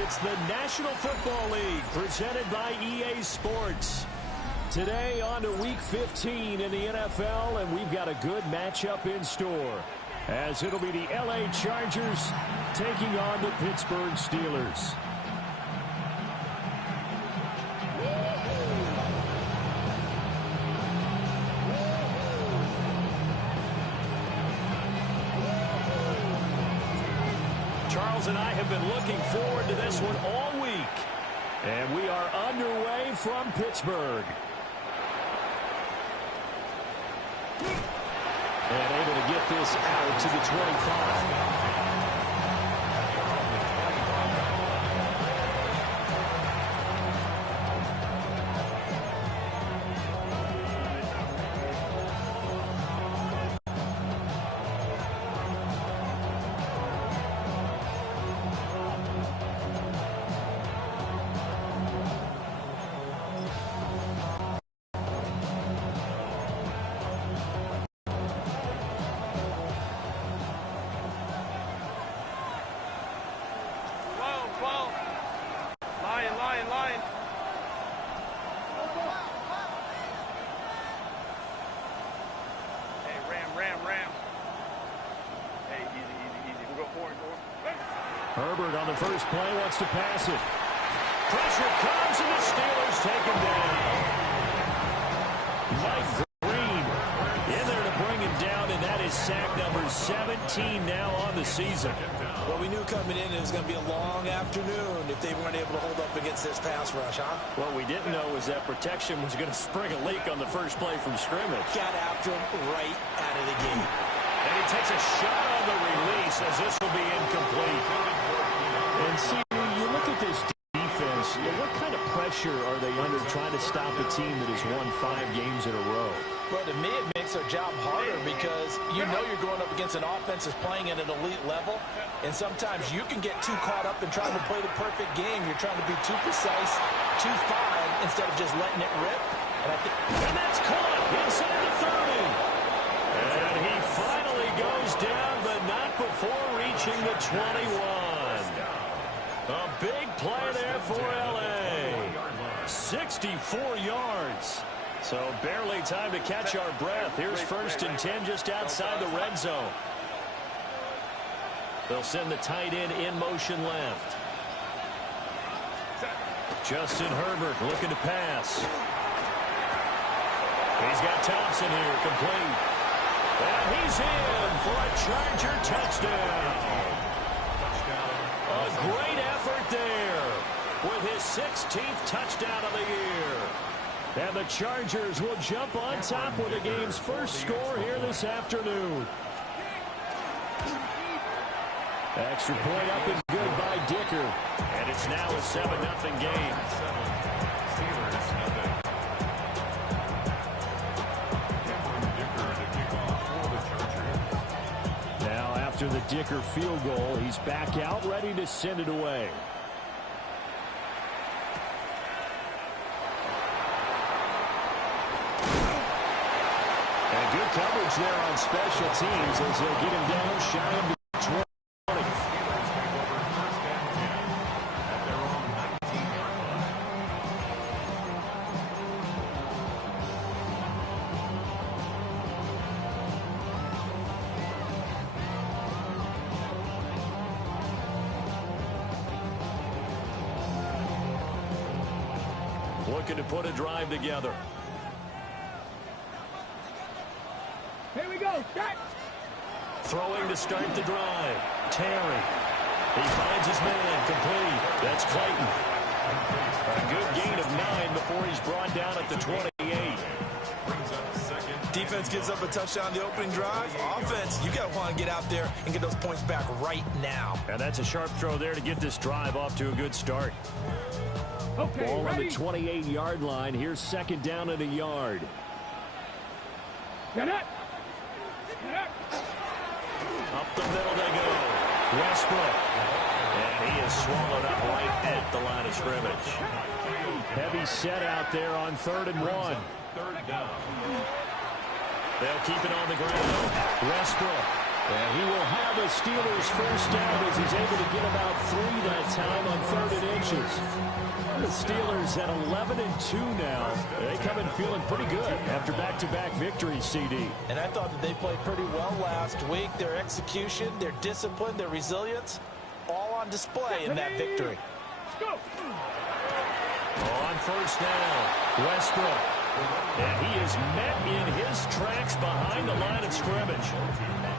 It's the National Football League presented by EA Sports. Today on to Week 15 in the NFL, and we've got a good matchup in store, as it'll be the LA Chargers taking on the Pittsburgh Steelers. Charles and I have been looking forward to this one all week. And we are underway from Pittsburgh. And able to get this out to the 25. Herbert on the first play wants to pass it. Pressure comes, and the Steelers take him down. Mike Green in there to bring him down, and that is sack number 17 now on the season. Well, we knew coming in it was going to be a long afternoon if they weren't able to hold up against this pass rush, huh? What we didn't know was that protection was going to spring a leak on the first play from scrimmage. Got after him right out of the gate. And he takes a shot on the release, as this will be incomplete. And see, you look at this defense, what kind of pressure are they under trying to stop a team that has won 5 games in a row? Well, to me, it makes their job harder because you know you're going up against an offense that's playing at an elite level, and sometimes you can get too caught up in trying to play the perfect game. You're trying to be too precise, too fine, instead of just letting it rip. And that's caught inside the 30. And he finally goes down, but not before reaching the 21. A big play there for L.A. 64 yards. So barely time to catch our breath. Here's 1st and 10 just outside the red zone. They'll send the tight end in motion left. Justin Herbert looking to pass. He's got Thompson here, complete. And he's in for a Charger touchdown. A great effort there with his 16th touchdown of the year. And the Chargers will jump on top with the game's first score here this afternoon. Extra point up and good by Dicker. And it's now a 7-0 game. Now after the Dicker field goal, he's back out ready to send it away. And good coverage there on special teams as they'll get him down shy of the 20. Looking to put a drive together. Here we go. Start. Throwing to start the drive. Terry. He finds his man. Complete. That's Clayton. A good gain of 9 before he's brought down at the 28. Defense gives up a touchdown the opening drive. Offense, you got to want to get out there and get those points back right now. And that's a sharp throw there to get this drive off to a good start. Okay, ball ready? on the 28-yard line. Here's 2nd down at a yard. Get it. Up the middle they go. Westbrook. And he is swallowed up right at the line of scrimmage. Heavy set out there on 3rd and 1. They'll keep it on the ground. Westbrook And he will have a Steelers first down as he's able to get about 3 that time on 3rd and inches. The Steelers at 11-2 now. They come in feeling pretty good after back-to-back victories, CD. And I thought that they played pretty well last week. Their execution, their discipline, their resilience, all on display in that victory. On first down, Westbrook. And he is met in his tracks behind the line of scrimmage.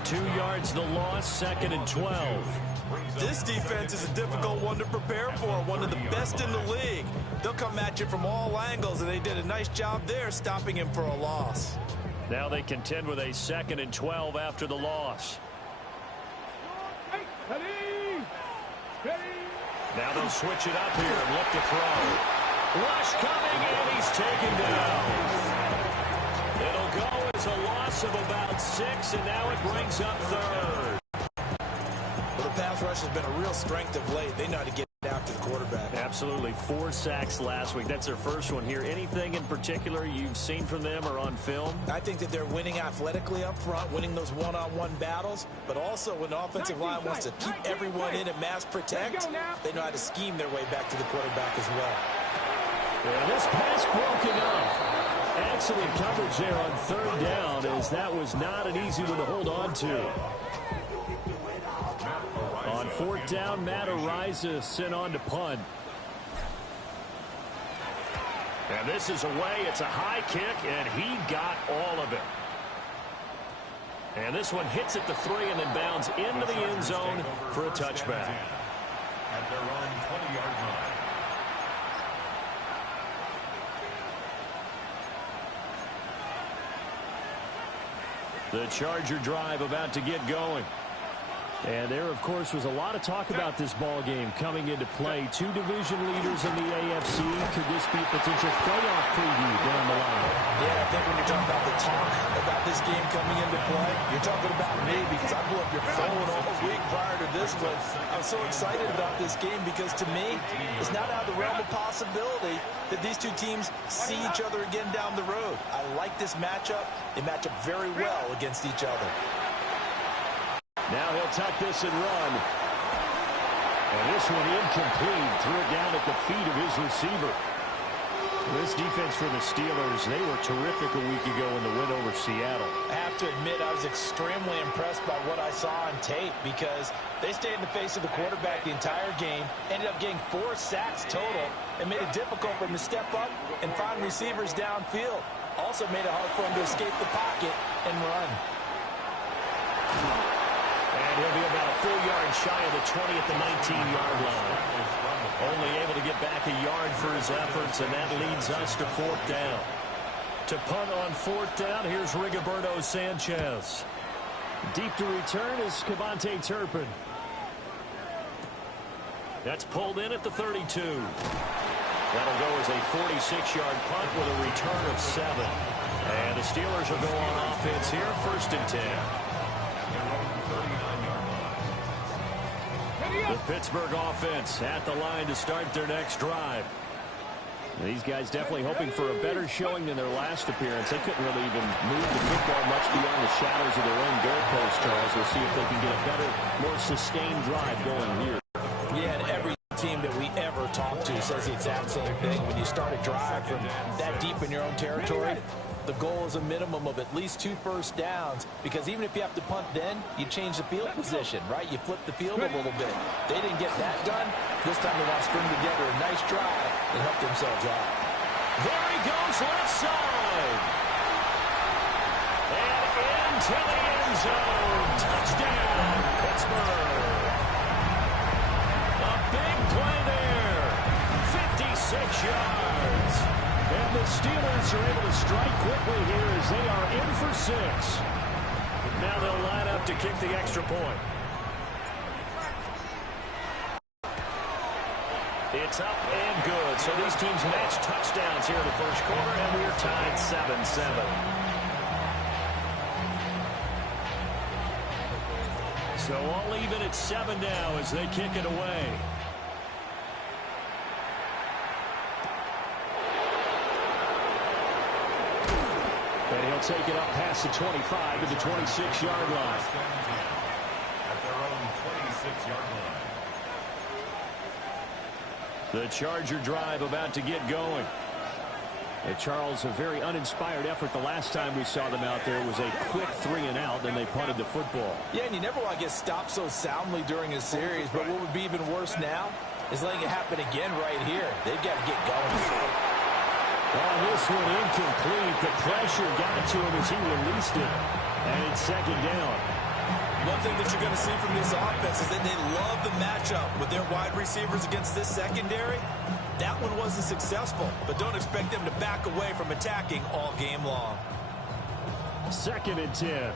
2 yards the loss, 2nd and 12. This defense is a difficult one to prepare for, one of the best in the league. They'll come at you from all angles, and they did a nice job there stopping him for a loss. Now they contend with a 2nd and 12 after the loss. Now they'll switch it up here and look to throw. Rush coming, and he's taken down. It'll go as a loss of about 6, and now it brings up 3rd. Well, the pass rush has been a real strength of late. They know how to get after the quarterback. Absolutely. 4 sacks last week. That's their first one here. Anything in particular you've seen from them or on film? I think that they're winning athletically up front, winning those one-on-one battles, but also when the offensive line wants to keep everyone in and mass protect, they know how to scheme their way back to the quarterback as well. And this pass broken up. Excellent coverage there on 3rd down, as that was not an easy one to hold on to. On 4th down, Matt Ariza sent on to punt. And this is away. It's a high kick, and he got all of it. And this one hits at the 3 and then bounds into the end zone for a touchback. At their own 20-yard line. The Charger drive about to get going. And there, of course, was a lot of talk about this ball game coming into play. 2 division leaders in the AFC. Could this be a potential playoff preview down the line? Yeah, I think when you're talking about the talk about this game coming into play, you're talking about me, because I blew up your phone all week prior to this one. I was so excited about this game because, to me, it's not out of the realm of possibility that these 2 teams see each other again down the road. I like this matchup. They match up very well against each other. Now he'll tuck this and run. And this one incomplete. Threw it down at the feet of his receiver. This defense for the Steelers, they were terrific a week ago in the win over Seattle. I have to admit, I was extremely impressed by what I saw on tape, because they stayed in the face of the quarterback the entire game, ended up getting 4 sacks total, and made it difficult for him to step up and find receivers downfield. Also made it hard for him to escape the pocket and run. And he'll be about a full yard shy of the 20 at the 19-yard line. Only able to get back a yard for his efforts, and that leads us to 4th down. To punt on 4th down, here's Rigoberto Sanchez. Deep to return is Cavante Turpin. That's pulled in at the 32. That'll go as a 46-yard punt with a return of 7. And the Steelers will go on offense here, 1st and 10. The Pittsburgh offense at the line to start their next drive. These guys definitely hoping for a better showing than their last appearance. They couldn't really even move the football much beyond the shadows of their own goalpost, Charles. We'll see if they can get a better, more sustained drive going here. Yeah, and every team that we ever talk to says the exact same thing. When you start a drive from that deep in your own territory, the goal is a minimum of at least 2 first downs, because even if you have to punt then, you change the field position, right? You flip the field a little bit. They didn't get that done. This time they want to string together a nice drive and help themselves out. There he goes, left side. And into the end zone. Touchdown, Pittsburgh. A big play there. 56 yards. And the Steelers are able to strike quickly here as they are in for 6. Now they'll line up to kick the extra point. It's up and good. So these teams match touchdowns here in the first quarter, and we're tied 7-7. So all even at 7 now as they kick it away. And he'll take it up past the 25 to the 26-yard line. The Charger drive about to get going. Charles, a very uninspired effort the last time we saw them out there. It was a quick 3-and-out, then they punted the football. Yeah, and you never want to get stopped so soundly during a series, but what would be even worse now is letting it happen again right here. They've got to get going. On this one, incomplete. The pressure got to him as he released it, and it's second down. One thing that you're going to see from this offense is that they love the matchup with their wide receivers against this secondary. That one wasn't successful, but don't expect them to back away from attacking all game long. 2nd and 10.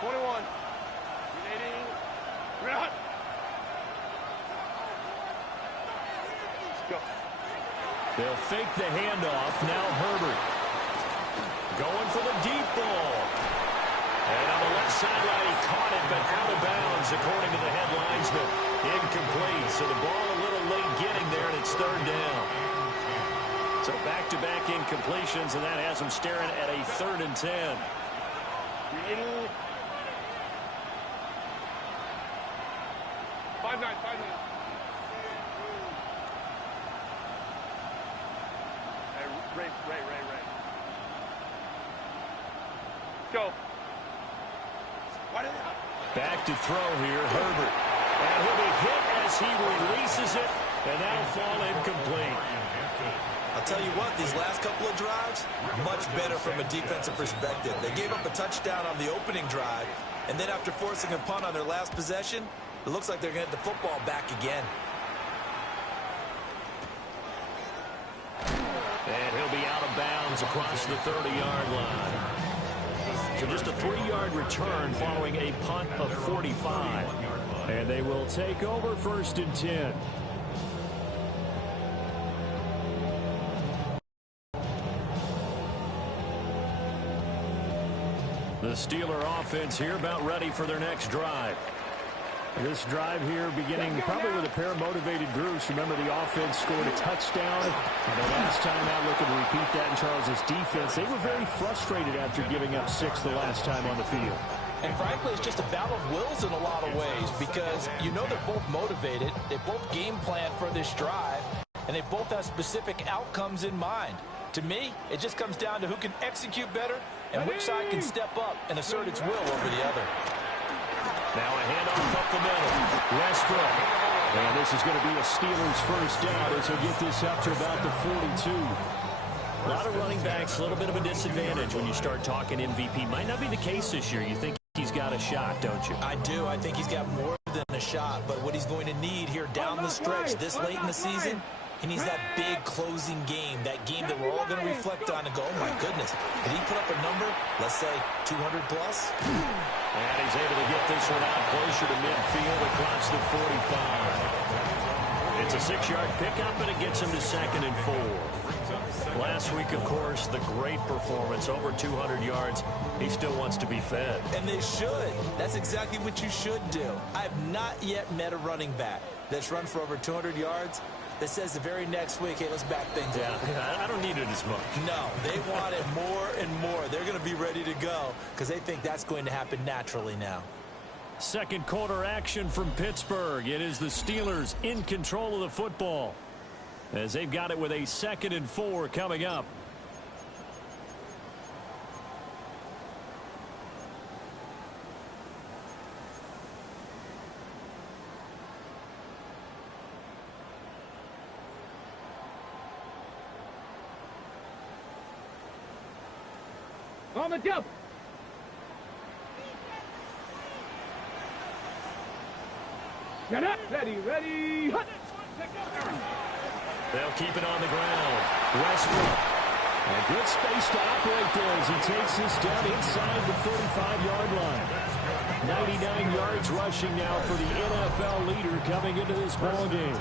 21. Go. They'll fake the handoff. Now Herbert. Going for the deep ball. And on the left sideline, he caught it, but out of bounds, according to the head linesman. Incomplete. So the ball a little late getting there, and it's 3rd down. So back-to-back incompletions, and that has them staring at a 3rd and 10. 5-9. Ray. Go. Back to throw here, Herbert. And he'll be hit as he releases it, and that'll fall incomplete. I'll tell you what, these last couple of drives, much better from a defensive perspective. They gave up a touchdown on the opening drive, and then after forcing a punt on their last possession, it looks like they're going to get the football back again. And he'll be out of bounds across the 30-yard line. So just a 3-yard return following a punt of 45. And they will take over 1st and 10. The Steeler offense here about ready for their next drive. This drive here beginning probably with a pair of motivated groups. Remember, the offense scored a touchdown. And the last time out, looking to repeat that in Charles' defense. They were very frustrated after giving up 6 the last time on the field. And frankly, it's just a battle of wills in a lot of ways because you know they're both motivated. They both game plan for this drive, and they both have specific outcomes in mind. To me, it just comes down to who can execute better and which side can step up and assert its will over the other. Now a handoff up the middle. Westbrook. And this is going to be a Steelers first down as he'll get this up to about the 42. A lot of running backs, a little bit of a disadvantage when you start talking MVP. Might not be the case this year. You think he's got a shot, don't you? I do. I think he's got more than a shot. But what he's going to need here down the stretch this late in the season, he needs that big closing game, that game that we're all going to reflect on and go, oh, my goodness, did he put up a number, let's say, 200 plus? And he's able to get this one out closer to midfield across the 45. It's a 6-yard pickup, and it gets him to 2nd and 4. Last week, of course, the great performance, over 200 yards. He still wants to be fed. And they should. That's exactly what you should do. I have not yet met a running back that's run for over 200 yards that says the very next week, hey, let's back things up. Yeah, I don't need it as much. No, they want it more and more. They're going to be ready to go because they think that's going to happen naturally now. Second quarter action from Pittsburgh. It is the Steelers in control of the football as they've got it with a 2nd and 4 coming up. On the jump. Get up. Ready. Hut. They'll keep it on the ground. Westbrook. A good space to operate there as he takes this down inside the 35-yard line. 99 yards rushing now for the NFL leader coming into this ball game.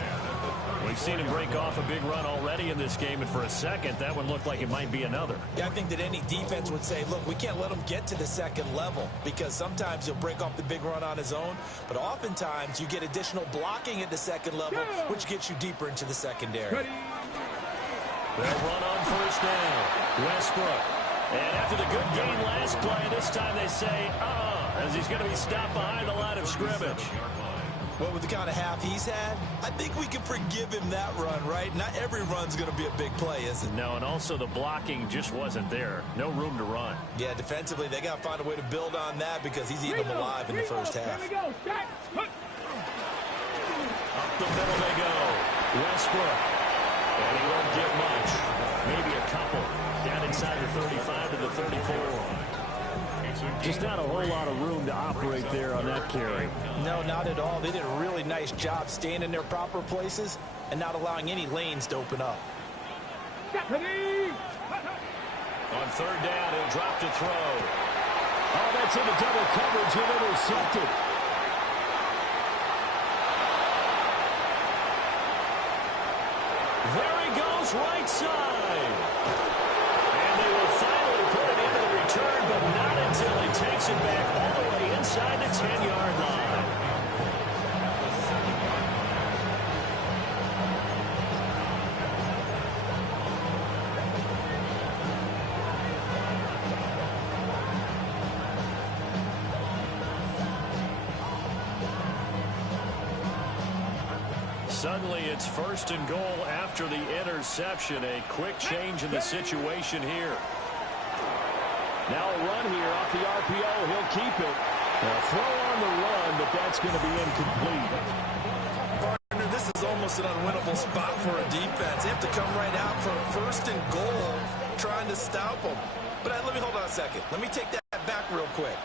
We've seen him break off a big run already in this game, and for a second, that one looked like it might be another. Yeah, I think that any defense would say, look, we can't let him get to the second level because sometimes he'll break off the big run on his own, but oftentimes you get additional blocking at the second level, which gets you deeper into the secondary. They'll run on first down. Westbrook. And after the good gain last play, this time they say, as he's going to be stopped behind the line of scrimmage. Well, with the kind of half he's had, I think we can forgive him that run, right? Not every run's going to be a big play, is it? No, and also the blocking just wasn't there. No room to run. Yeah, defensively, they got to find a way to build on that because he's eating them alive in the first half. Here we go. Start. Up the middle they go. Westbrook. And he won't get much. Maybe a couple. Down inside the 35 to the 34. Just not a whole lot of room to operate there on that carry. No, not at all. They did a really nice job staying in their proper places and not allowing any lanes to open up. On third down, he'll drop to throw. Oh, that's into double coverage and intercepted. There he goes, right side. And they will finally put it into the return, but not until he takes it back all the way inside the 10-yard line. Suddenly, it's first and goal after the interception. A quick change in the situation here. Now a run here off the RPO. He'll keep it. A throw on the run, but that's going to be incomplete. Partner, this is almost an unwinnable spot for a defense. They have to come right out for first and goal, trying to stop them. But let me hold on a second. Let me take that back real quick.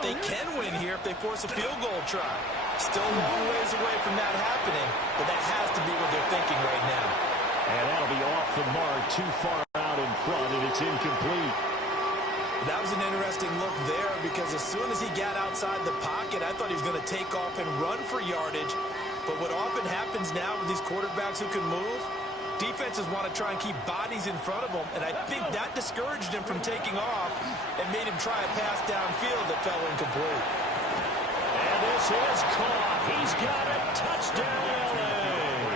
They can win here if they force a field goal try. Still a long ways away from that happening, but that has to be what they're thinking right now. And that'll be off the mark, too far out in front, and it's incomplete. That was an interesting look there because as soon as he got outside the pocket, I thought he was going to take off and run for yardage. But what often happens now with these quarterbacks who can move, defenses want to try and keep bodies in front of them, and I think that discouraged him from taking off and made him try a pass downfield that fell incomplete. And this is caught. He's got it. Touchdown, L.A.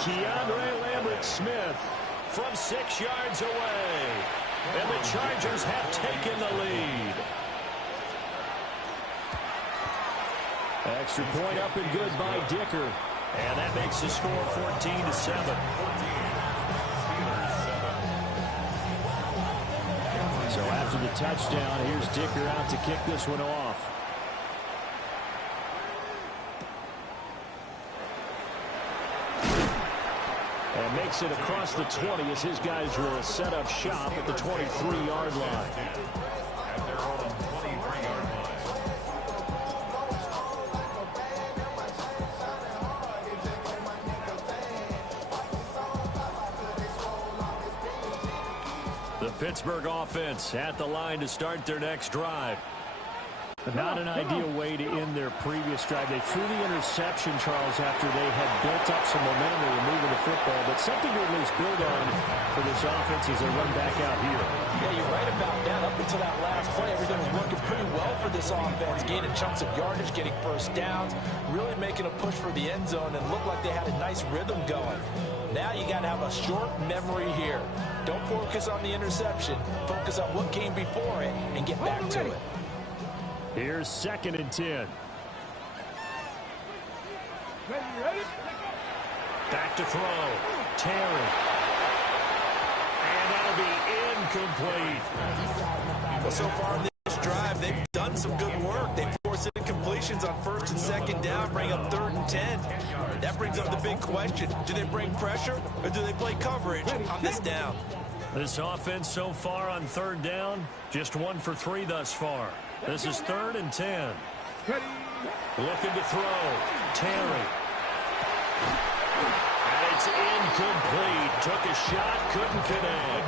Keandre Lambert-Smith from 6 yards away. And the Chargers have taken the lead. Extra point up and good by Dicker. And that makes the score 14-7. So after the touchdown, here's Dicker out to kick this one off. And makes it across the 20 as his guys will set up shop at the 23-yard line. At their own 23-yard line. The Pittsburgh offense at the line to start their next drive. Not an ideal way to end their previous drive. They threw the interception, Charles, after they had built up some momentum. They were moving the football, but something to at least build on for this offense as they run back out here. Yeah, you're right about that. Up until that last play, everything was working pretty well for this offense, gaining chunks of yardage, getting first downs, really making a push for the end zone, and looked like they had a nice rhythm going. Now you got to have a short memory here. Don't focus on the interception. Focus on what came before it and get back to it. Here's 2nd and 10. Back to throw. Terry. And that'll be incomplete. Well, so far in this drive, they've done some good work. They forced incompletions on 1st and 2nd down, bring up 3rd and 10. That brings up the big question. Do they bring pressure or do they play coverage on this down? This offense so far on 3rd down, just 1 for 3 thus far. This is 3rd and 10. Looking to throw. Terry. And it's incomplete. Took a shot, couldn't connect.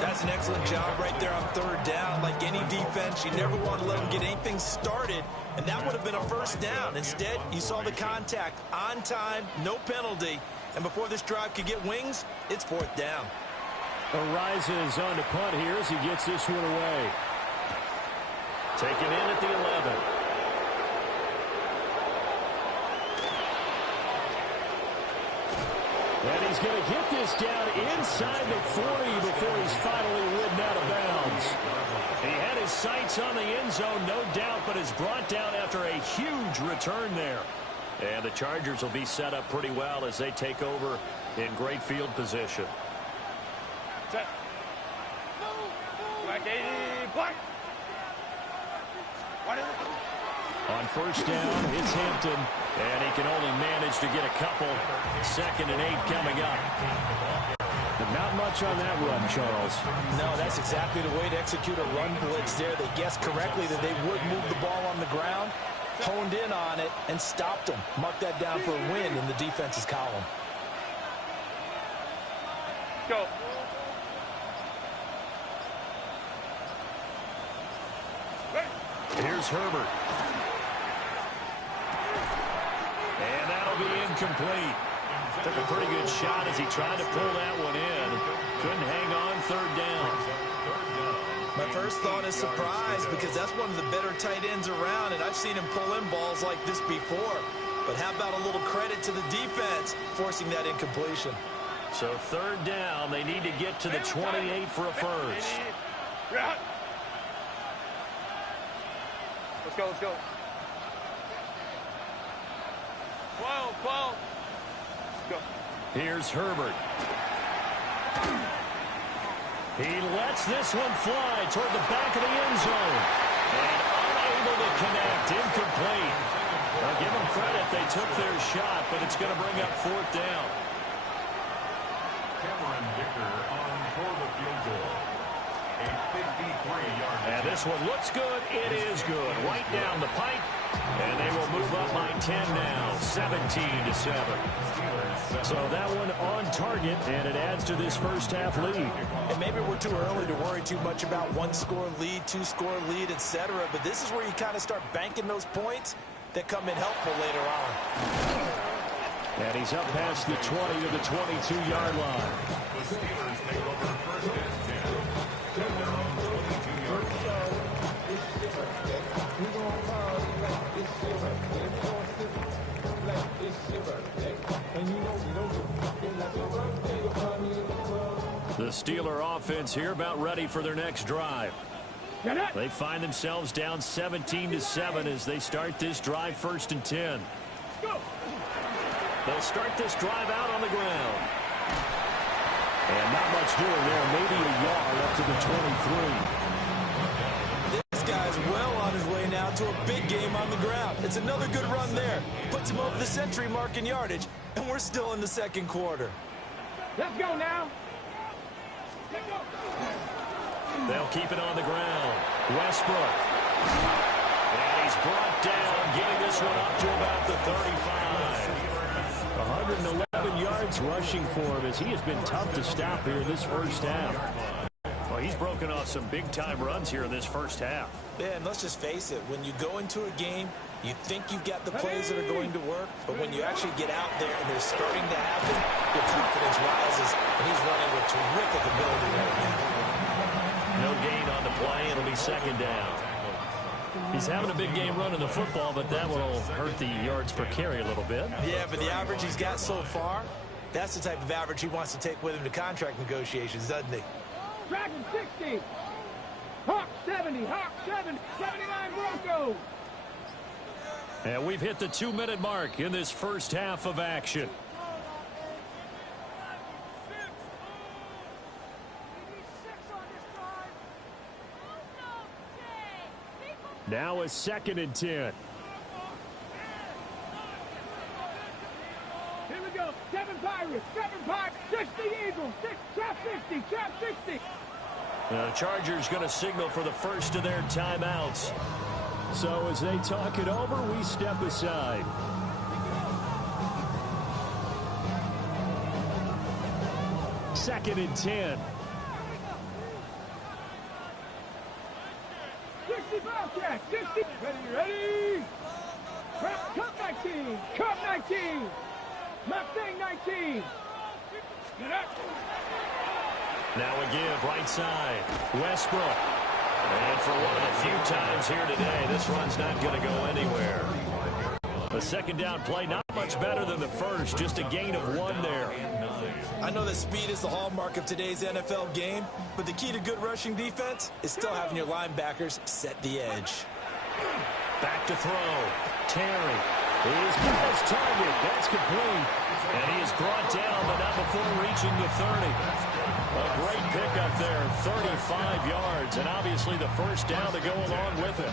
That's an excellent job right there on 3rd down. Like any defense, you never want to let them get anything started, and that would have been a 1st down. Instead, you saw the contact on time, no penalty, and before this drive could get wings, it's 4th down. Ariza is on to punt here as he gets this one away. Taken in at the 11. And And he's going to get this down inside the 40 before he's finally ridden out of bounds. He had his sights on the end zone, no doubt, but is brought down after a huge return there. And the Chargers will be set up pretty well as they take over in great field position. Set. Black. On first down, it's Hampton, and he can only manage to get a couple. 2nd and 8 coming up. But not much on that run, Charles. No, that's exactly the way to execute a run blitz there. They guessed correctly that they would move the ball on the ground, honed in on it, and stopped them. Mark that down for a win in the defense's column. Go. Here's Herbert. And that'll be incomplete. Took a pretty good shot as he tried to pull that one in. Couldn't hang on 3rd down. My first thought is surprise because that's one of the better tight ends around, and I've seen him pull in balls like this before. But how about a little credit to the defense forcing that incompletion? So 3rd down, they need to get to the 28 for a first. Let's go, let's go. 12. Go. Here's Herbert. He lets this one fly toward the back of the end zone. And unable to connect, incomplete. I'll give them credit, they took their shot, but it's going to bring up 4th down. Cameron Dicker on for the field goal. A 53-yard. And this one looks good. It is good. Right down the pipe. And they will move up by 10 now, 17-7. So that one on target, and it adds to this first half lead. And maybe we're too early to worry too much about 1-score lead, 2-score lead, etc. But this is where you kind of start banking those points that come in helpful later on. And he's up past the 20 to the 22-yard line. The Steelers take over 1st and 10. At their own 22-yard line. The Steeler offense here about ready for their next drive. They find themselves down 17-7 as they start this drive 1st and 10. They'll start this drive out on the ground. And not much doing there, maybe a yard up to the 23. This guy's well on his way now to a big game on the ground. It's another good run there. Puts him over the century mark in yardage, and we're still in the 2nd quarter. Let's go now. They'll keep it on the ground. Westbrook. And he's brought down, getting this one up to about the 35. 111 yards rushing for him as he has been tough to stop here in this first half. Well, he's broken off some big-time runs here in this first half. Yeah, and let's just face it. When you go into a game, you think you've got the plays that are going to work, but when you actually get out there and they're starting to happen, your confidence rises, and he's running with terrific ability right now. No gain on the play. It'll be 2nd down. He's having a big game running the football, but that will hurt the yards per carry a little bit. Yeah, but the average he's got so far, that's the type of average he wants to take with him to contract negotiations, doesn't he? Dragon 60. Hawk 70. Hawk 70. 79 Broncos. And we've hit the 2-minute mark in this first half of action. Now a 2nd and 10. Here we go. 7 Pirates. 7 Pirates. 60 Eagles. 6 Trap 60. Trap 60. The Chargers going to signal for the first of their timeouts. So as they talk it over, we step aside. Second and 10. 60 Bobcats. 60. Ready. Cup 19. Cup 19. Mustang 19. Get up. Now a give right side. Westbrook. And for one of the few times here today, this run's not going to go anywhere. A second down play, not much better than the first, just a gain of 1 there. I know that speed is the hallmark of today's NFL game, but the key to good rushing defense is still having your linebackers set the edge. Back to throw. Terry. He's got his target. That's complete. And he is brought down, but not before reaching the 30. A great pickup there, 35 yards, and obviously the first down to go along with it.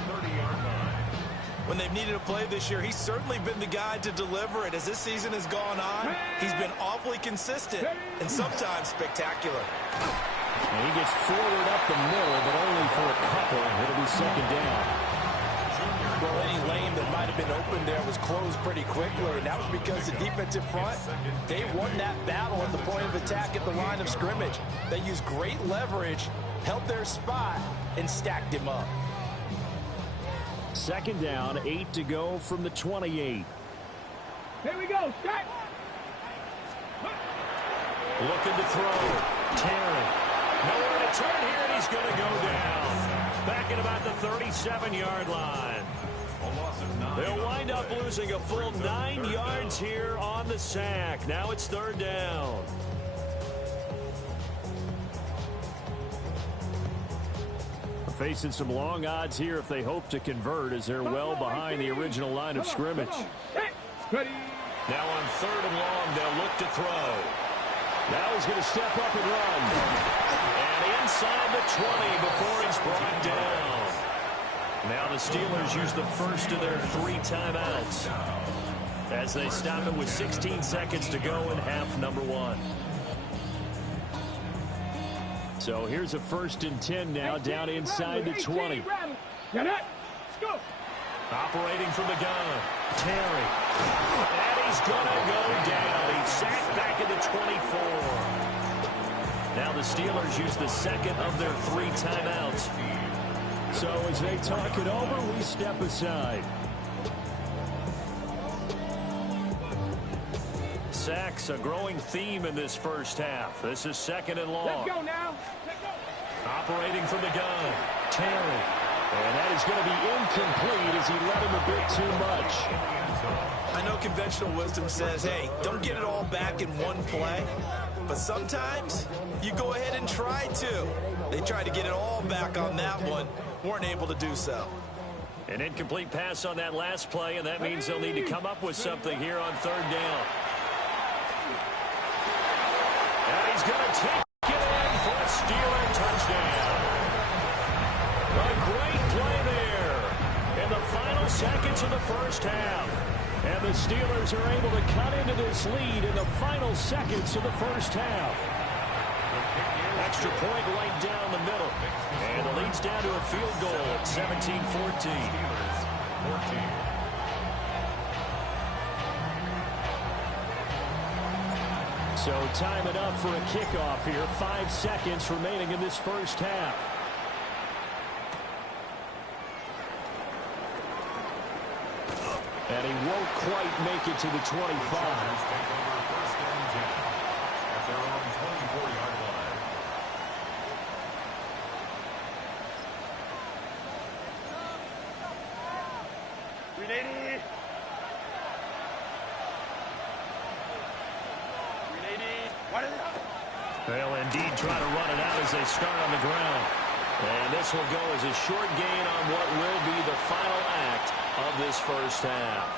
When they've needed a play this year, he's certainly been the guy to deliver it. As this season has gone on, he's been awfully consistent and sometimes spectacular. And he gets forward up the middle, but only for a couple. It'll be second down. Well, any lane that might have been open there was closed pretty quickly, and that was because the defensive front, they won that battle at the point of attack at the line of scrimmage. They used great leverage, held their spot, and stacked him up. Second down, 8 to go from the 28. Here we go. Start. Looking to throw. Terry. Nowhere to turn here, and he's going to go down. Back at about the 37-yard line. They'll wind up losing a full 9 yards here on the sack. Now it's third down. Facing some long odds here if they hope to convert, as they're well behind the original line of scrimmage. Now on third and long, they'll look to throw. Now he's going to step up and run. And inside the 20 before he's brought down. Now the Steelers use the first of their 3 timeouts as they stop it with 16 seconds to go in half number 1. So here's a 1st and 10 now, down inside the 20. Operating from the gun, Terry. And he's going to go down. He's sacked back at the 24. Now the Steelers use the second of their 3 timeouts. So as they talk it over, we step aside. Sacks, a growing theme in this first half. This is second and long. Let's go now. Let's go. Operating from the gun, Terry. And that is going to be incomplete as he let him a bit too much. I know conventional wisdom says, hey, don't get it all back in one play. But sometimes you go ahead and try to. They tried to get it all back on that one. Weren't able to do so. An incomplete pass on that last play, and that means they'll need to come up with something here on third down. And he's going to take it in for a Steeler touchdown. A great play there in the final seconds of the first half. And the Steelers are able to cut into this lead in the final seconds of the first half. Extra point right down the middle. And the lead's down to a field goal at 17-14. So time it up for a kickoff here. 5 seconds remaining in this first half. And he won't quite make it to the 25. They'll indeed try to run it out as they start on the ground. And this will go as a short gain on what will be the final act of this first half.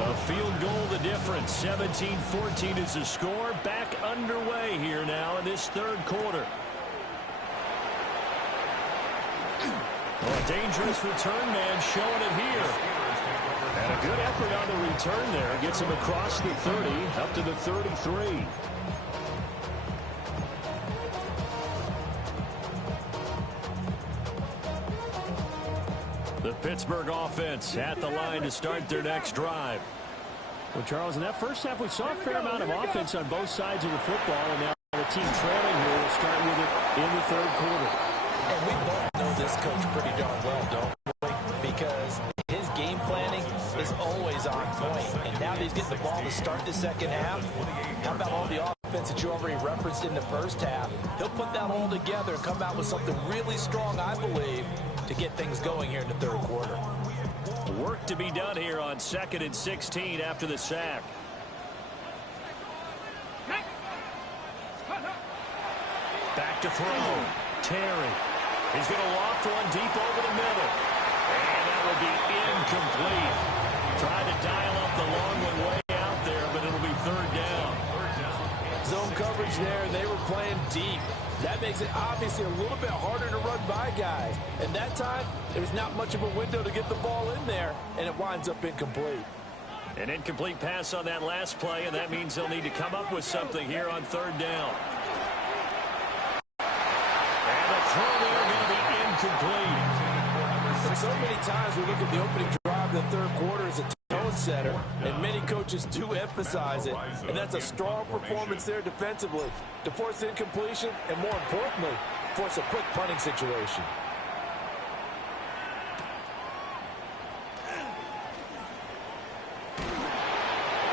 A field goal the difference. 17-14 is the score. Back underway here now in this third quarter. A dangerous return man showing it here. And a good effort on the return there. Gets him across the 30, up to the 33. The Pittsburgh offense at the line to start their next drive. Well, Charles, in that first half, we saw a fair amount of offense on both sides of the football, and now the team trailing here will start with it in the third quarter. And we both know this coach pretty darn well, don't we? Because his game planning is always on point. And now that he's getting the ball to start the second half, how about all the offense that you already referenced in the first half. He'll put that all together and come out with something really strong, I believe, to get things going here in the third quarter. Work to be done here on 2nd and 16 after the sack. Back to throw. Terry. He's going to loft one deep over the middle. And that will be incomplete. Tried to dial up the long one way out there, but it'll be 3rd down. Zone coverage there. They were playing deep. That makes it obviously a little bit harder to run by guys. And that time, there's not much of a window to get the ball in there, and it winds up incomplete. An incomplete pass on that last play, and that means they'll need to come up with something here on 3rd down. And the throw there going to be incomplete. So many times we look at the opening drive of the third quarter as a tone setter, and many coaches do emphasize it. And that's a strong performance there defensively to force incompletion and, more importantly, force a quick punting situation.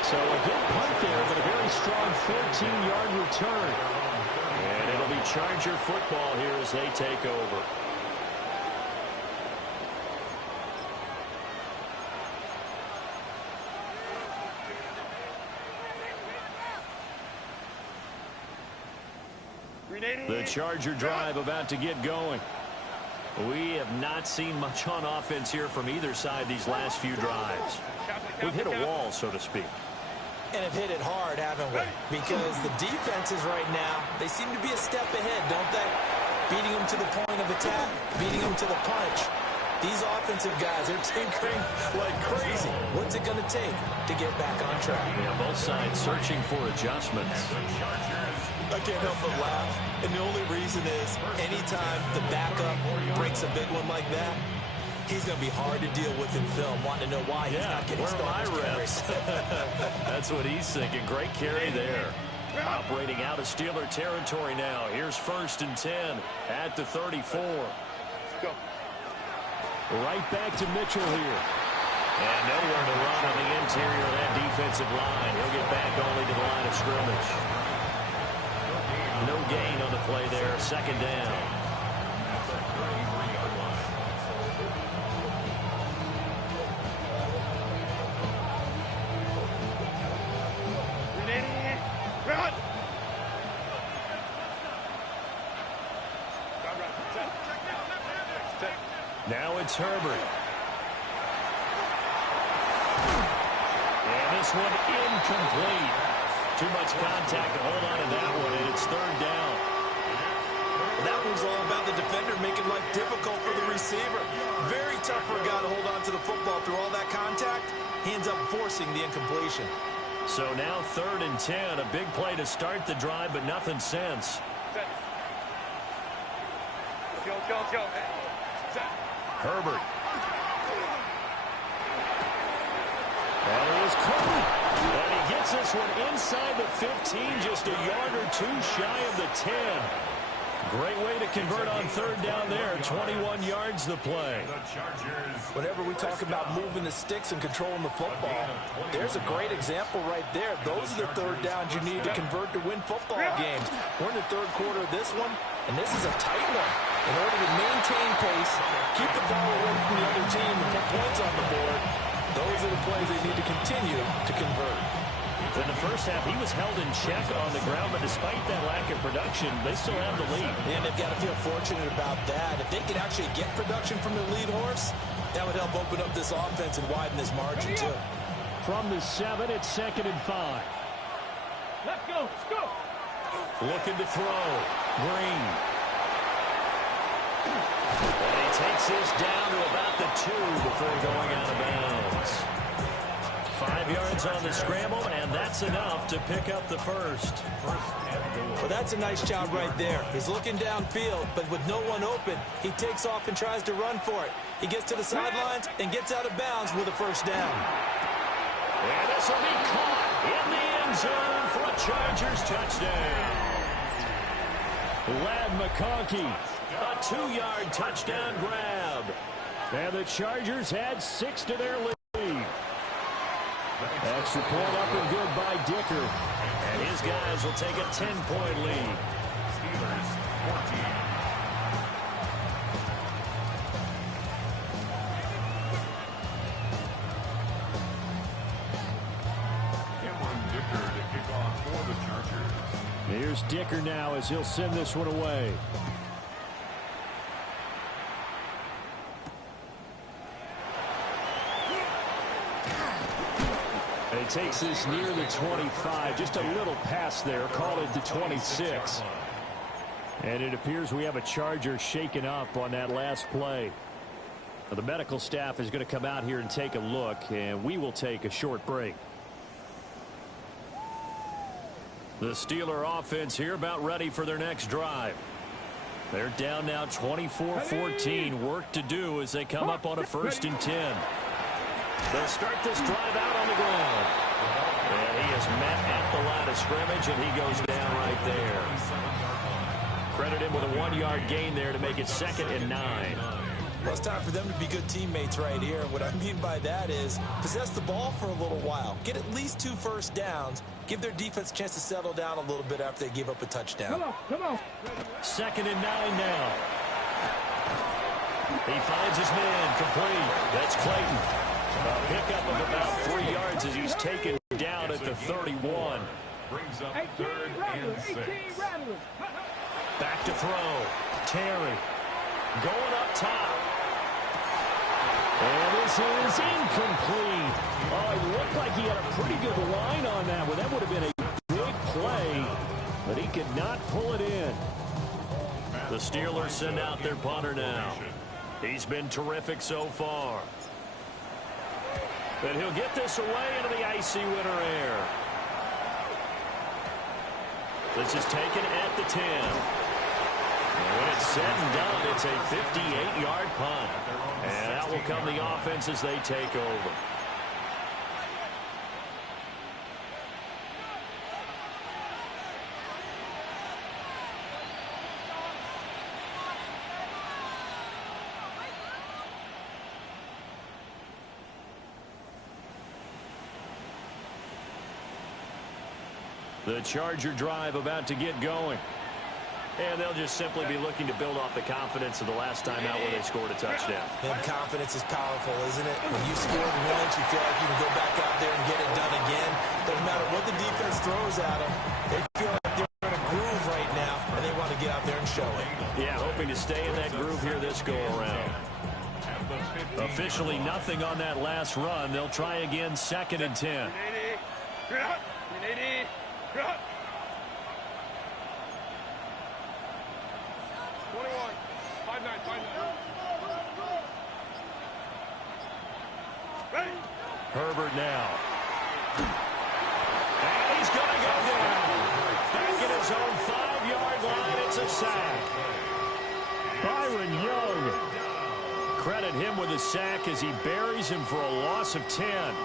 So a good punt there, but a very strong 14-yard return. And it'll be Charger football here as they take over. The Charger drive about to get going. We have not seen much on offense here from either side these last few drives. We've hit a wall, so to speak. And have hit it hard, haven't we? Because the defenses right now, they seem to be a step ahead, don't they? Beating them to the point of attack, beating them to the punch. These offensive guys are tinkering like crazy. What's it going to take to get back on track? Yeah, both sides searching for adjustments. I can't help but laugh. And the only reason is anytime the backup breaks a big one like that, he's going to be hard to deal with in film, wanting to know why he's not getting started. Where are my reps? That's what he's thinking. Great carry there. Operating out of Steeler territory now. Here's 1st and 10 at the 34. Go. Right back to Mitchell here. And nowhere to run on the interior of that defensive line. He'll get back only to the line of scrimmage. No gain on the play there. 2nd down. Run! Now it's Herbert. And this one incomplete. Too much contact to hold on to that one, and it's 3rd down. That was all about the defender making life difficult for the receiver. Very tough for a guy to hold on to the football through all that contact. He ends up forcing the incompletion. So now 3rd and 10. A big play to start the drive, but nothing since. Go. Herbert. And it is Cody. And he gets this one inside the 15, just a yard or two shy of the 10. Great way to convert on 3rd down there. 21 yards the play. Whenever we talk about moving the sticks and controlling the football, there's a great example right there. Those are the 3rd downs you need to convert to win football games. We're in the 3rd quarter of this one, and this is a tight one. In order to maintain pace, keep the ball away from the other team and put points on the board, those are the plays they need to continue to convert. In the first half, he was held in check on the ground, but despite that lack of production, they still have the lead. And they've got to feel fortunate about that. If they can actually get production from their lead horse, that would help open up this offense and widen this margin, too. From the 7, it's 2nd and 5. Let's go. Looking to throw. Green. And he takes this down to about the 2 before going out of bounds. 5 yards on the scramble, and that's enough to pick up the first. Well, that's a nice job right there. He's looking downfield, but with no one open, he takes off and tries to run for it. He gets to the sidelines and gets out of bounds with a 1st down. And this will be caught in the end zone for a Chargers touchdown. Lad McConkey. A 2-yard touchdown grab. And the Chargers add 6 to their lead. Extra point up and good by Dicker. And his these guys will take a 10-point lead. Steelers 14. For the Chargers. Here's Dicker now as he'll send this one away. And he takes this near the 25. Just a little pass there. Called it the 26. And it appears we have a Charger shaken up on that last play. Now, the medical staff is going to come out here and take a look, and we will take a short break. The Steeler offense here about ready for their next drive. They're down now 24-14. Work to do as they come up on a 1st and 10. They'll start this drive out on the ground. And he is met at the line of scrimmage, and he goes down right there. Credit him with a 1-yard gain there to make it 2nd and 9. Well, it's time for them to be good teammates right here. And what I mean by that is possess the ball for a little while. Get at least 2 first downs. Give their defense a chance to settle down a little bit after they give up a touchdown. Come on. 2nd and 9 now. He finds his man complete. That's Clayton. A pickup of about 3 yards as he's taken down at the 31. Brings up 18 3rd and 6. Back to throw. Terry going up top. And this is incomplete. Oh, it looked like he had a pretty good line on that one. That would have been a big play, but he could not pull it in. The Steelers send out their punter now. He's been terrific so far. But he'll get this away into the icy winter air. This is taken at the 10. And when it's said and done, it's a 58-yard punt. And out will come the offense as they take over. The Charger drive about to get going. And they'll just simply be looking to build off the confidence of the last time out where they scored a touchdown. And confidence is powerful, isn't it? When you scored once, you feel like you can go back out there and get it done again. Doesn't matter what the defense throws at them. They feel like they're in a groove right now, and they want to get out there and show it. Yeah, hoping to stay in that groove here this go-around. Officially nothing on that last run. They'll try again, 2nd and 10. 5-9. Herbert now. And he's going to go down. Back at his own 5-yard line. It's a sack. Byron Young. Credit him with a sack as he buries him for a loss of 10.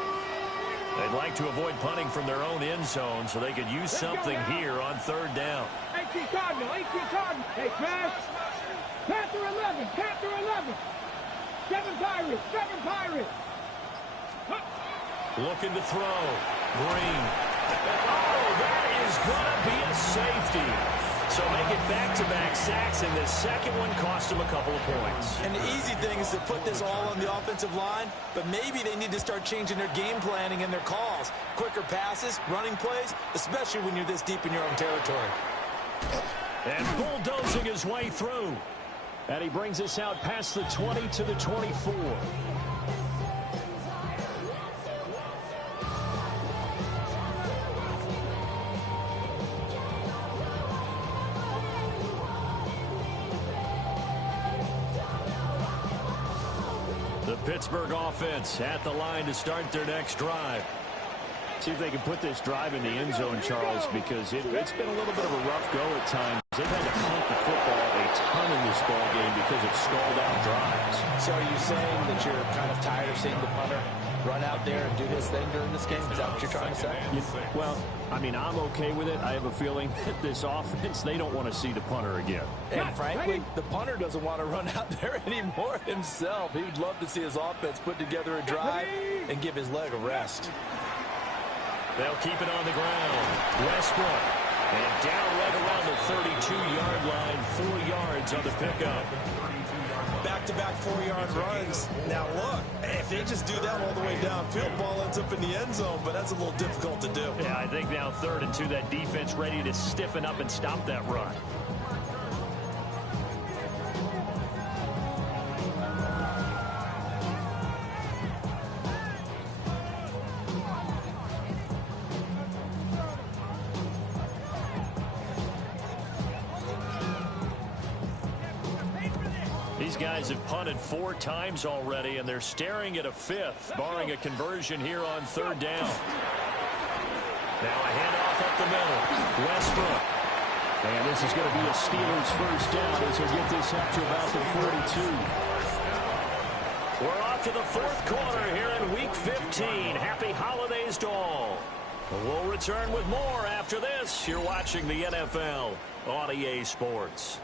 They'd like to avoid punting from their own end zone so they could use something here on 3rd down. 18 Cardinal. Hey, Crash. Panther 11. 7 Pirates. Looking to throw. Green. Oh, that is going to be a safety. So make it back-to-back sacks, and the second one cost him a couple of points. And the easy thing is to put this all on the offensive line, but maybe they need to start changing their game planning and their calls. Quicker passes, running plays, especially when you're this deep in your own territory. And bulldozing his way through. And he brings us out past the 20 to the 24. The Pittsburgh offense at the line to start their next drive. See if they can put this drive in the end zone, Charles, because it's been a little bit of a rough go at times. They've had to punt the football a ton in this ball game because of stalled-out drives. So are you saying that you're kind of tired of seeing the punter run out there and do his thing during this game? Is that what you're trying to say? Well, I mean, I'm okay with it. I have a feeling that this offense, they don't want to see the punter again. And frankly, the punter doesn't want to run out there anymore himself. He would love to see his offense put together a drive and give his leg a rest. They'll keep it on the ground. Westbrook. And down right around the 32-yard line, 4 yards on the pickup. Back-to-back 4-yard runs. Now, look, if they just do that all the way downfield, ball ends up in the end zone, but that's a little difficult to do. Yeah, I think now 3rd and 2, that defense ready to stiffen up and stop that run. These guys have punted 4 times already, and they're staring at a 5th, barring a conversion here on 3rd down. Now a handoff up the middle. Westbrook. And this is going to be a Steelers first down as they get this up to about the 42. We're off to the 4th quarter here in Week 15. Happy holidays to all. We'll return with more after this. You're watching the NFL on EA Sports.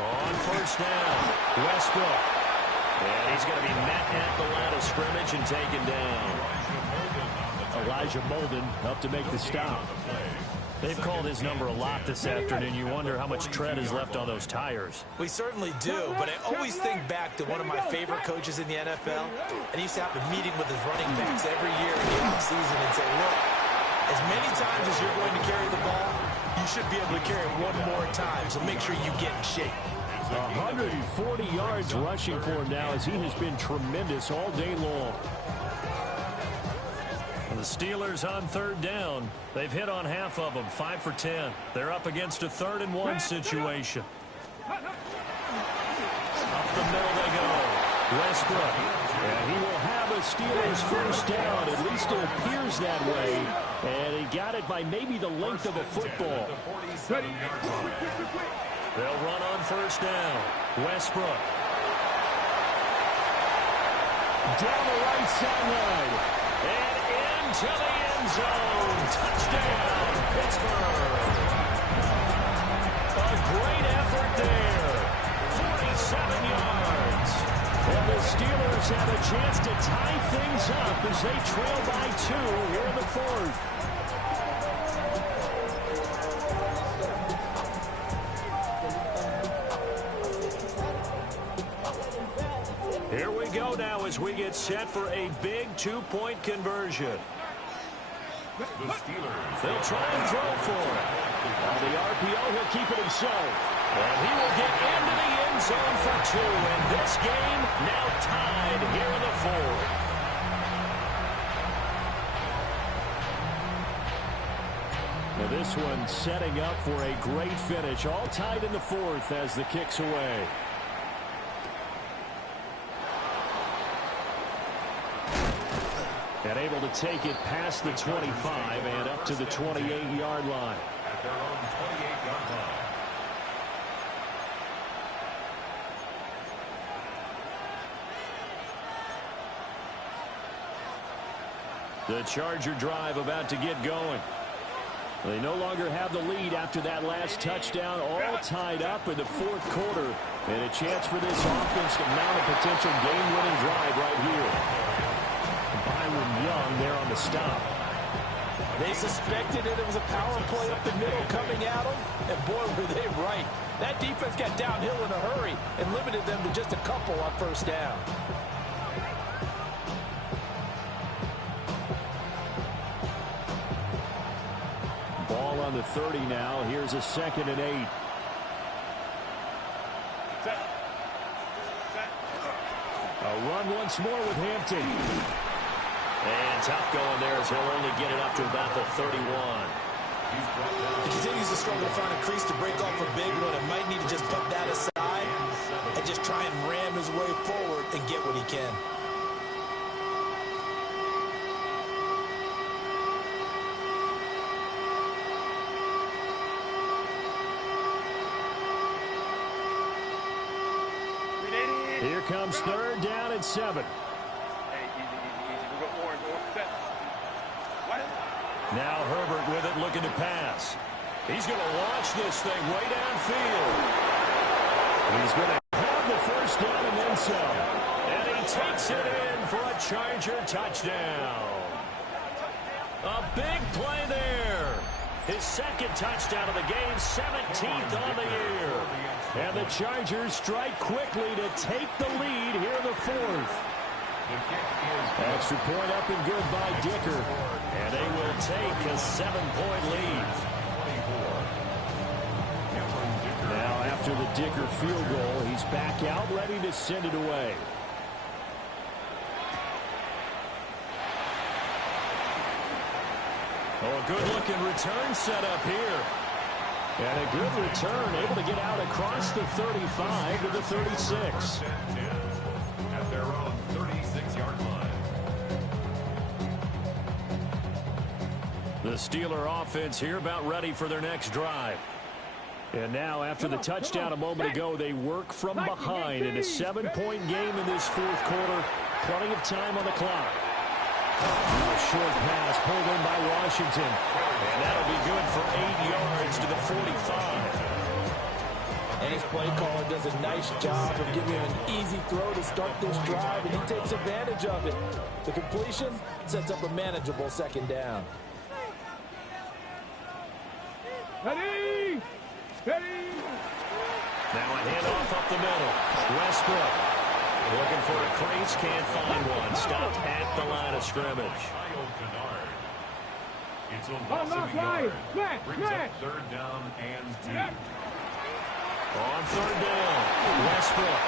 On first down, Westbrook. And he's going to be met at the line of scrimmage and taken down. Elijah Molden up to make the stop. They've called his number a lot this afternoon. You wonder how much tread is left on those tires. We certainly do, but I always think back to one of my favorite coaches in the NFL, and he used to have a meeting with his running backs every year in the offseason and say, look, as many times as you're going to carry the ball, you should be able to carry it one more time, so make sure you get in shape. 140 yards rushing for him now as he has been tremendous all day long. And the Steelers on 3rd down. They've hit on half of them, 5 for 10. They're up against a 3rd and 1 situation. Up the middle they go. Westbrook. And he will have a Steelers first down. At least it appears that way. And he got it by maybe the length of a football. They'll run on first down. Westbrook. Down the right sideline. And into the end zone. Touchdown, Pittsburgh. A great effort there. 47 yards. And the Steelers have a chance to tie things up as they trail by 2 here in the 4th. Here we go now as we get set for a big 2-point conversion. They'll try and throw for it. On the RPO, he'll keep it himself. And he will get into the end zone for 2. And this game now tied here in the 4th. Now this one setting up for a great finish. All tied in the 4th as the kick's away. And able to take it past the 25 and up to the 28-yard line. At their own 28-yard line. The Charger drive about to get going. They no longer have the lead after that last touchdown, all tied up in the 4th quarter. And a chance for this offense to mount a potential game-winning drive right here. Byron Young there on the stop. They suspected it was a power play up the middle coming at them, and boy, were they right. That defense got downhill in a hurry and limited them to just a couple on first down. Ball on the 30 now. Here's a 2nd and 8. A run once more with Hampton. And tough going there as he'll only get it up to about the 31. He continues to struggle to find a crease to break off a big one and might need to just put that aside and just try and ram his way forward and get what he can. Here comes 3rd down and 7. Now Herbert with it, looking to pass. He's going to launch this thing way downfield. He's going to have the first down and then some. And he takes it in for a Charger touchdown. A big play there. His second touchdown of the game, 17th on the year. And the Chargers strike quickly to take the lead here in the fourth. Extra point up and good by Dicker. And they will take a 7-point lead. Now after the Dicker field goal, he's back out ready to send it away. Oh, a good-looking return set up here. And a good return, able to get out across the 35 to the 36. At their own 36-yard line. The Steeler offense here about ready for their next drive. And now, after the touchdown a moment ago, they work from behind in a 7-point game in this fourth quarter. Plenty of time on the clock. A short pass pulled in by Washington. And that'll be good for 8 yards to the 45. And his play caller does a nice job of giving him an easy throw to start this drive, and he takes advantage of it. The completion sets up a manageable second down. Ready! Ready! Now a handoff up the middle. Westbrook looking for a crease, can't find one. Stopped at the line of scrimmage. It's a loss of a yard. Brings up third down and 10. On third down, Westbrook.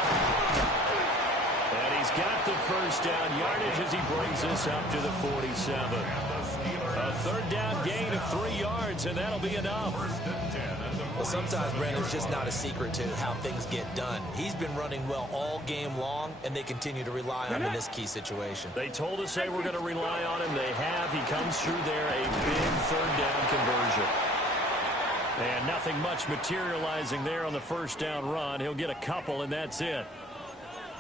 And he's got the first down yardage as he brings this up to the 47. A third down gain of 3 yards, and that'll be enough. Well, sometimes, Brandon, it's just not a secret to how things get done. He's been running well all game long, and they continue to rely on him in this key situation. They told us they were going to rely on him. They have. He comes through there, a big third down conversion. And nothing much materializing there on the first down run. He'll get a couple, and that's it.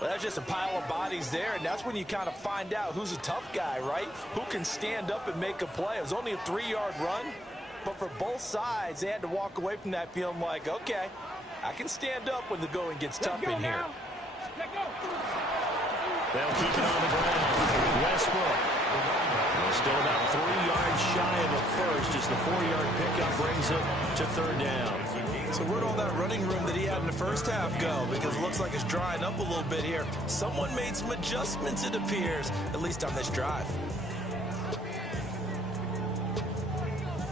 Well, that's just a pile of bodies there, and that's when you kind of find out who's a tough guy, right? Who can stand up and make a play. It was only a 3-yard run, but for both sides, they had to walk away from that feeling like, okay, I can stand up when the going gets tough in here. They'll keep it on the ground. Westbrook. Still about 3 yards shy of a first as the 4-yard pickup brings it to third down. So where'd all that running room that he had in the first half go? Because it looks like it's drying up a little bit here. Someone made some adjustments, it appears, at least on this drive.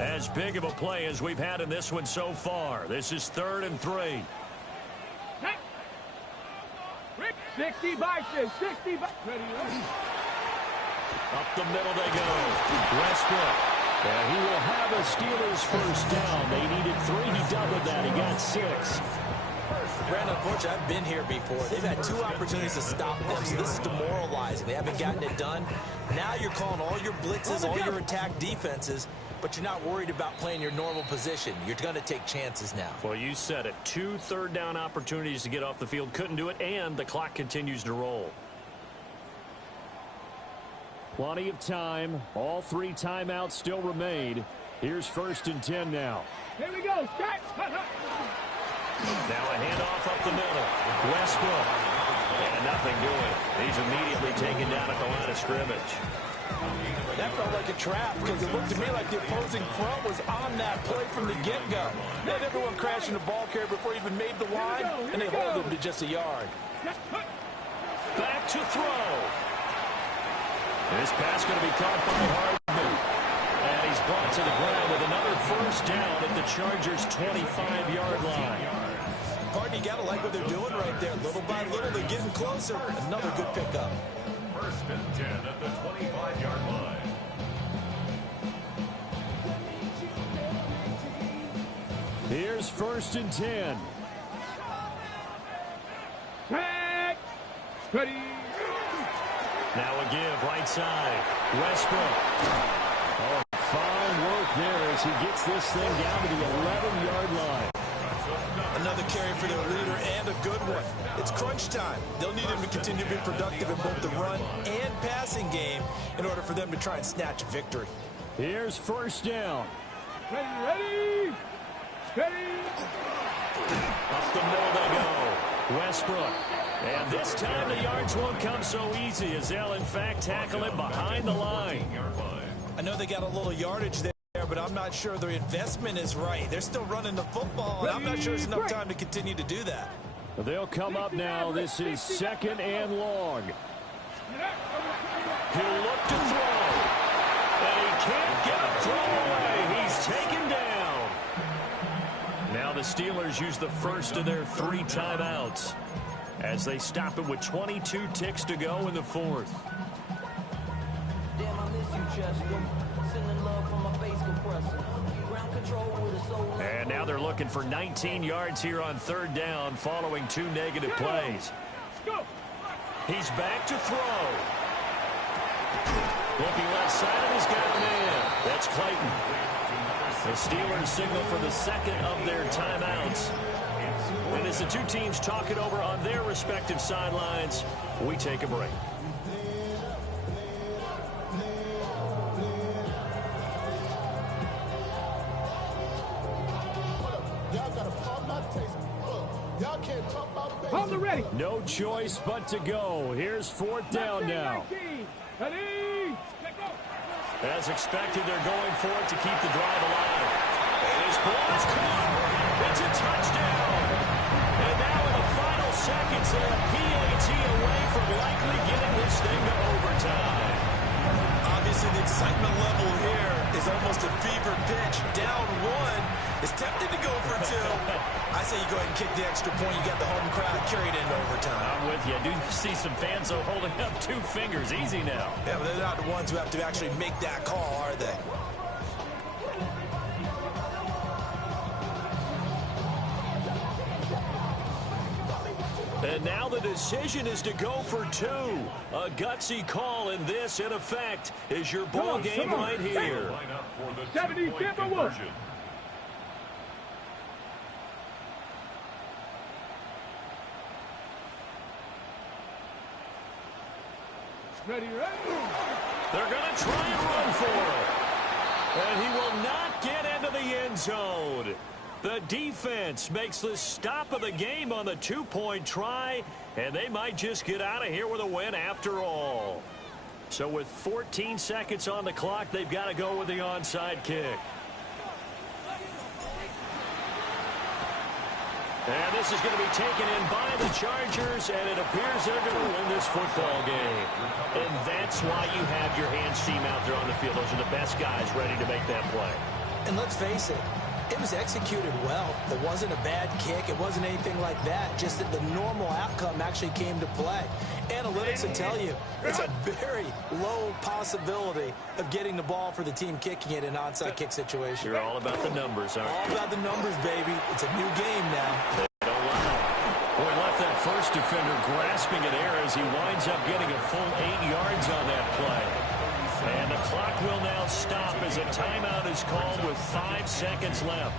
As big of a play as we've had in this one so far. This is 3rd and 3. 60 boxes, 60 boxes. Up the middle they go. Westbrook. And he will have a Steelers first down. They needed 3. He doubled that. He got 6. Brandon, unfortunately, I've been here before. They've had 2 opportunities to stop them, so this is demoralizing. They haven't gotten it done. Now you're calling all your blitzes, all your attack defenses, but you're not worried about playing your normal position. You're going to take chances now. Well, you said it. 2 third down opportunities to get off the field. Couldn't do it, and the clock continues to roll. Plenty of time. All 3 timeouts still remain. Here's 1st and 10 now. Here we go. Start. Now a handoff up the middle. Westbrook. And nothing doing. He's immediately taken down at the line of scrimmage. That felt like a trap because it looked to me like the opposing front was on that play from the get-go. They had everyone crashing the ball carrier before he even made the line, and they hold him to just a yard. Back to throw. This pass going to be caught by Hardman. And he's brought to the ground with another first down at the Chargers' 25-yard line. Hardman, you got to like what they're doing right there. Little by little, they're getting closer. Another good pickup. 1st and 10 at the 25-yard line. Here's 1st and 10. Back. Ready. Now a give right side. Westbrook. Oh, fine work there as he gets this thing down to the 11-yard line. Another carry for their leader and a good one. It's crunch time. They'll need him to continue to be productive in both the run and passing game in order for them to try and snatch a victory. Here's first down. Ready, steady. Up the middle they go. Westbrook. And this time the yards won't come so easy as they'll, in fact, tackle him behind the line. I know they got a little yardage there, but I'm not sure their investment is right. They're still running the football, and I'm not sure there's enough time to continue to do that. They'll come up now. This is 2nd and long. He'll look to throw. And he can't get a throw away. He's taken down. Now the Steelers use the first of their 3 timeouts as they stop it with 22 ticks to go in the 4th. Damn, I miss you, Chester. Sending love from my bass compressor. Ground control with a soul. And now they're looking for 19 yards here on 3rd down following 2 negative plays. He's back to throw. Looking left side, and he's got a man. That's Clayton. The Steelers signal for the 2nd of their timeouts. And as the 2 teams talk it over on their respective sidelines, we take a break. On the ready. No choice but to go. Here's 4th down now. Ready, As expected, they're going for it to keep the drive alive. And his ball is caught. It's a touchdown. And now in the final seconds, they have PAT away from likely getting this thing to overtime. Obviously, the excitement level here is almost a fever pitch. Down 1 is tempted to go for 2. I say you go ahead and kick the extra point. You got the home crowd carried into overtime. I'm with you. I do see some fans, though, holding up 2 fingers. Easy now. Yeah, but they're not the ones who have to actually make that call, are they? And now the decision is to go for 2. A gutsy call, and this, in effect, is your ball game right here. 70 Timberwolves. Ready. They're going to try and run for it. And he will not get into the end zone. The defense makes the stop of the game on the 2-point try, and they might just get out of here with a win after all. So with 14 seconds on the clock, they've got to go with the onside kick. And this is going to be taken in by the Chargers, and it appears they're going to win this football game. And that's why you have your hands team out there on the field. Those are the best guys ready to make that play. And let's face it, it was executed well. It wasn't a bad kick. It wasn't anything like that. Just that the normal outcome actually came to play. Analytics will tell you it's a very low possibility of getting the ball for the team kicking it in an onside kick situation. You're all about the numbers, aren't you? All about the numbers, baby. It's a new game now. They don't lie. Boy, left that first defender grasping at air as he winds up getting a full 8 yards on that play. And the clock will now stop as a timeout is called with 5 seconds left.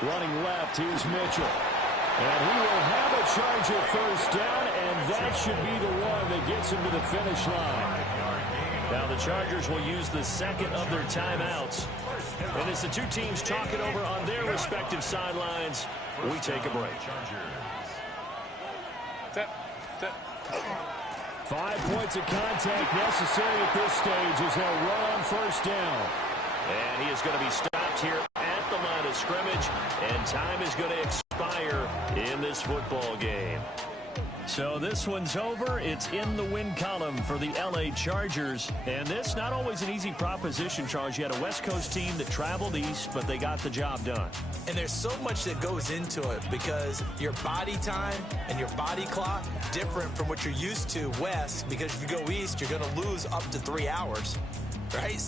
Running left, here's Mitchell. And he will have a Charger first down, and that should be the one that gets him to the finish line. Now the Chargers will use the 2nd of their timeouts. And as the 2 teams talk it over on their respective sidelines, we take a break. 5 points of contact necessary at this stage as they'll run on first down. And he is going to be stopped here at the line of scrimmage, and time is going to expire in this football game. So this one's over. It's in the win column for the L.A. Chargers. And this, not always an easy proposition, Charles. You had a West Coast team that traveled east, but they got the job done. And there's so much that goes into it because your body time and your body clock different from what you're used to west, because if you go east, you're going to lose up to 3 hours, right? So